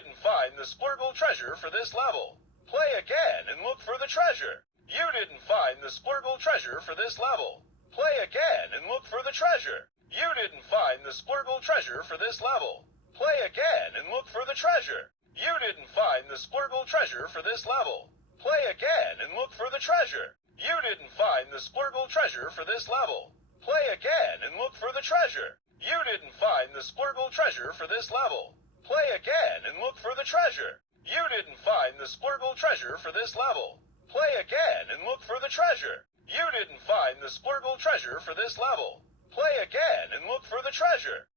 didn't find the splurgle treasure for this level. Play again and look for the treasure. You didn't find the splurgle treasure for this level. Play again and look for the treasure. You didn't find the splurgle treasure for this level. Play again and look for the treasure. You didn't find the splurgle treasure for this level. Play again and look for the treasure. You didn't find the splurgle treasure for this level. Play again and look for the treasure. You didn't find the splurgle treasure for this level. Play again and look for the treasure. You didn't find the splurgle treasure for this level. Play again and look for the treasure. You didn't find the splurgle treasure for this level. Play again and look for the treasure.